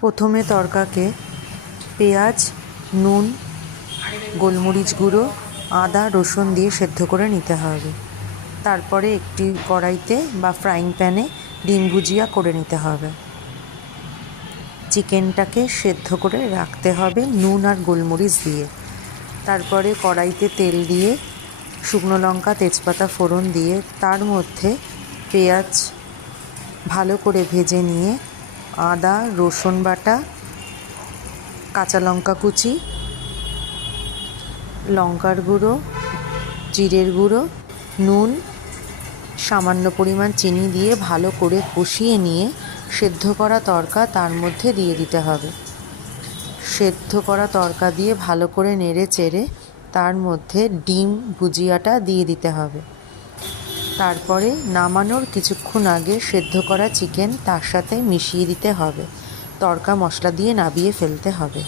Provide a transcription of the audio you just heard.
প্রথমে তরকাকে পেঁয়াজ, নুন, গোলমরিচ গুঁড়ো, আদা, রসুন দিয়ে সেদ্ধ করে নিতে হবে। তারপরে একটি কড়াইতে বা ফ্রাইং প্যানে ডিম ভুজিয়া করে নিতে হবে। চিকেনটাকে সেদ্ধ করে রাখতে হবে নুন আর গোলমরিচ দিয়ে। তারপরে কড়াইতে তেল দিয়ে শুকনো লঙ্কা, তেজপাতা ফোড়ন দিয়ে তার মধ্যে পেঁয়াজ ভালো করে ভেজে নিয়ে আদা, রসুন বাটা, কাঁচা লঙ্কা কুচি, লঙ্কার গুঁড়ো, জিরের গুঁড়ো, নুন, সামান্য পরিমাণ চিনি দিয়ে ভালো করে কষিয়ে নিয়ে সেদ্ধ করা তরকা তার মধ্যে দিয়ে দিতে হবে। সেদ্ধ করা তরকা দিয়ে ভালো করে নেড়ে চেড়ে তার মধ্যে ডিম ভুজিয়াটা দিয়ে দিতে হবে। তারপরে নামানোর কিছুক্ষণ আগে সেদ্ধ করা চিকেন তার সাথে মিশিয়ে দিতে হবে। তড়কা মশলা দিয়ে নাবিয়ে ফেলতে হবে।